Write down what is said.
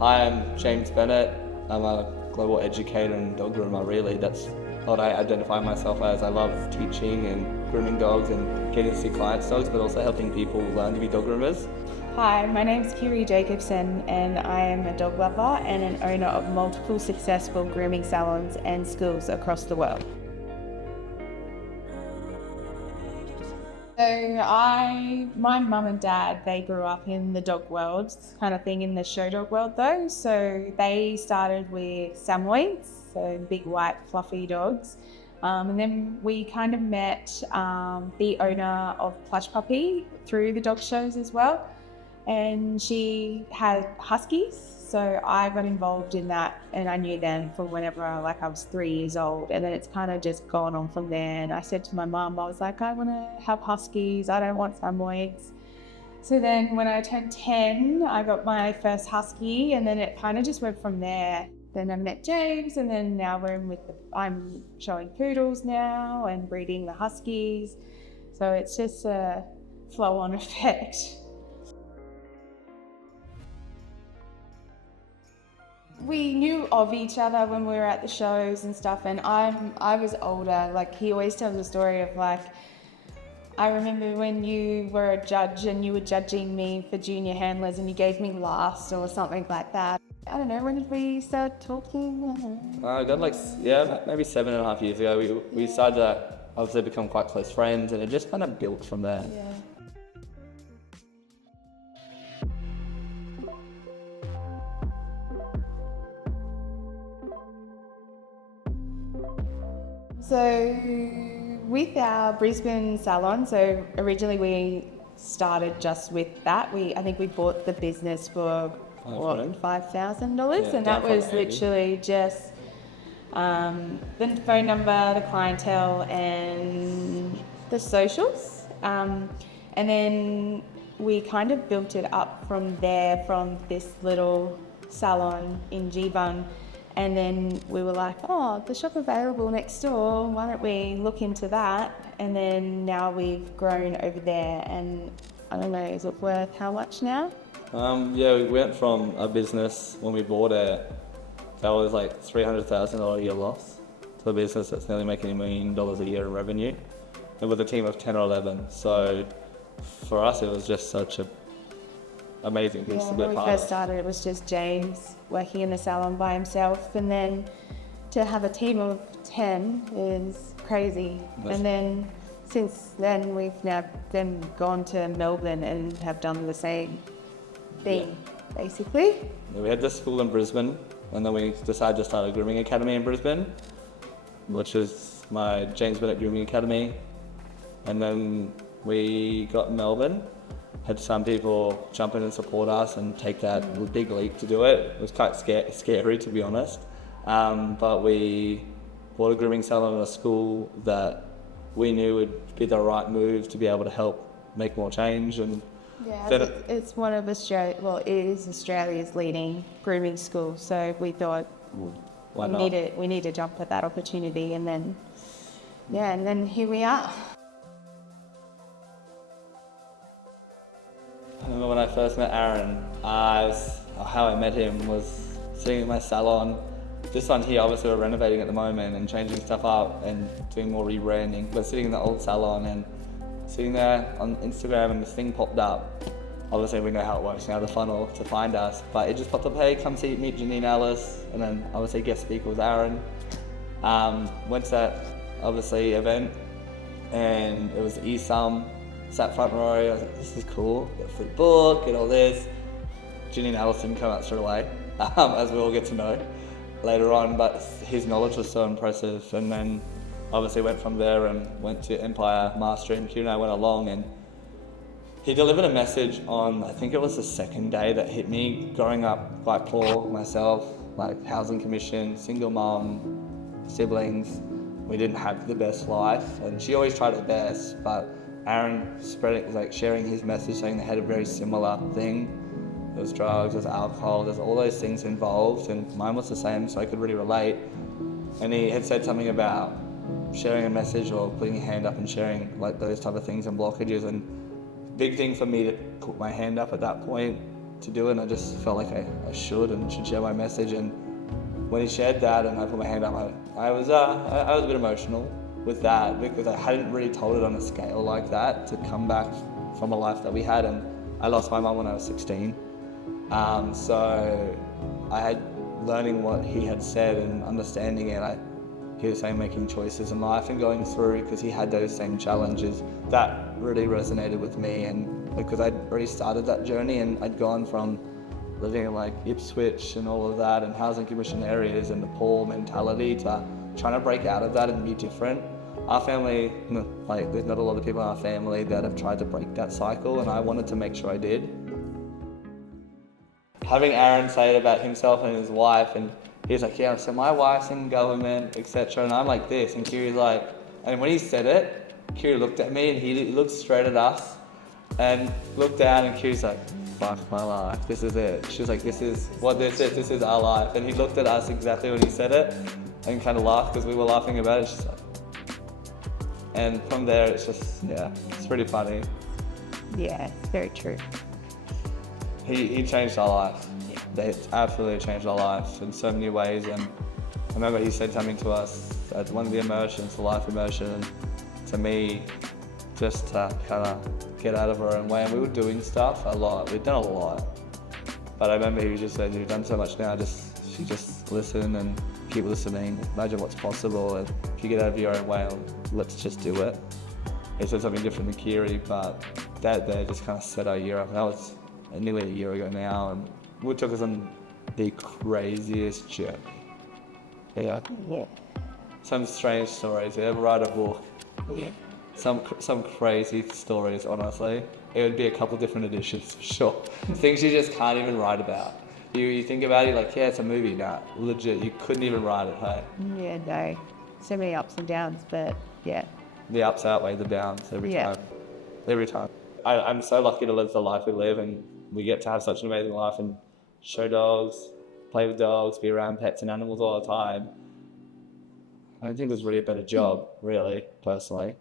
Hi, I'm James Bennett. I'm a global educator and dog groomer, really. That's what I identify myself as. I love teaching and grooming dogs and getting to see clients' dogs, but also helping people learn to be dog groomers. Hi, my name's Kirri and I am a dog lover and an owner of multiple successful grooming salons and schools across the world. My mum and dad, they grew up in the dog world, kind of thing in the show dog world though. So they started with Samoyeds, so big white fluffy dogs. And then we kind of met the owner of Plush Puppy through the dog shows as well. And she had huskies, so I got involved in that, and I knew them from whenever I was 3 years old, and then it's kind of just gone on from there. And I said to my mum, I was like, I want to have huskies, I don't want Samoyeds. So then when I turned 10, I got my first husky, and then it kind of just went from there. Then I met James, and then now I'm showing poodles now and breeding the huskies. So it's just a flow-on effect. We knew of each other when we were at the shows and stuff, and I was older. Like, he always tells the story of I remember when you were a judge and you were judging me for junior handlers and you gave me last or something like that. I don't know, when did we start talking? I got maybe 7.5 years ago. We started to obviously become quite close friends, and it just kind of built from there. Yeah. So with our Brisbane salon, so originally we started just with that. I think we bought the business for $5,000, and that was literally just the phone number, the clientele, and the socials. And then we kind of built it up from there, from this little salon in Geebung. And then we were like, oh, the shop available next door, why don't we look into that? And then now we've grown over there, and I don't know, is it worth how much now? We went from a business when we bought it that was like $300,000 a year loss to a business that's nearly making $1 million a year in revenue, and with a team of 10 or 11. So for us, it was just such a amazing piece to be a part of. When we first started, it was just James working in the salon by himself, and then to have a team of 10 is crazy. And then since then, we've now then gone to Melbourne and have done the same thing, basically. Yeah, we had this school in Brisbane, and then we decided to start a grooming academy in Brisbane, which is my James Bennett Grooming Academy. And then we got Melbourne, had some people jump in and support us and take that big leap to do it. It was quite scary, to be honest. But we bought a grooming salon at a school that we knew would be the right move to be able to help make more change. And it's one of it is Australia's leading grooming school. So we thought we need to jump at that opportunity, and then here we are. I remember when I first met Aaron, how I met him was sitting in my salon. This one here, obviously we're renovating at the moment and changing stuff up and doing more rebranding. But sitting in the old salon and sitting there on Instagram, and this thing popped up. Obviously we know how it works now, the funnel to find us, but it just popped up, hey, come meet Janine Ellis, and then obviously guest speaker was Aaron. Went to that obviously event, and it was ESUM. Sat front row, I was like, this is cool, get a free book, get all this. Janine Ellis didn't come out straight away, as we all get to know later on, but his knowledge was so impressive. And then obviously went from there and went to Empire Master, and Kirri and I went along, and he delivered a message on, I think it was the second day, that hit me. Growing up quite poor myself, like housing commission, single mum, siblings, we didn't have the best life, and she always tried her best, but Aaron spread it, like sharing his message, saying they had a very similar thing. There was drugs, there's alcohol, there's all those things involved, and mine was the same, so I could really relate. And he had said something about sharing a message or putting your hand up and sharing like those type of things and blockages. And big thing for me to put my hand up at that point to do it, and I just felt like I should share my message. And when he shared that and I put my hand up, I was a bit emotional with that, because I hadn't really told it on a scale like that, to come back from a life that we had. And I lost my mum when I was 16. So I had learning what he had said and understanding it. He was saying making choices in life and going through, because he had those same challenges. That really resonated with me, and because I'd already started that journey, and I'd gone from living in like Ipswich and all of that, and housing commission areas and the poor mentality, to trying to break out of that and be different. Our family, like, there's not a lot of people in our family that have tried to break that cycle, and I wanted to make sure I did. Having Aaron say it about himself and his wife, and he's like, yeah, so my wife's in government, etc. And I'm like this, and Kirri's like, and when he said it, Kirri looked at me, and he looked straight at us and looked down, and Kirri's like, fuck my life, this is it. She was like, this is what this is our life. And he looked at us exactly when he said it and kind of laughed, because we were laughing about it. She's like, and from there, it's just, yeah, it's pretty funny. Yeah, very true. He changed our life. They absolutely changed our life in so many ways. And I remember he said something to us at one of the immersions, the life immersion, to me, just to kind of get out of our own way. And we were doing stuff a lot. We'd done a lot. But I remember he just said, you've done so much now, you just listen and keep listening. Imagine what's possible. If you get out of your own way, let's just do it. He said something different than Kirri, but that there just kind of set our year up. That was nearly a year ago now, and it took us on the craziest journey. Yeah. Some strange stories. Yeah, write a book. Yeah. Some crazy stories, honestly. It would be a couple different editions for sure. Things you just can't even write about. You think about it like, yeah, it's a movie. Nah, legit, you couldn't even write it, hey? Yeah, no. So many ups and downs, but yeah. The ups outweigh the downs every time. Every time. I'm so lucky to live the life we live, and we get to have such an amazing life and show dogs, play with dogs, be around pets and animals all the time. I don't think there's really a better job, really, personally.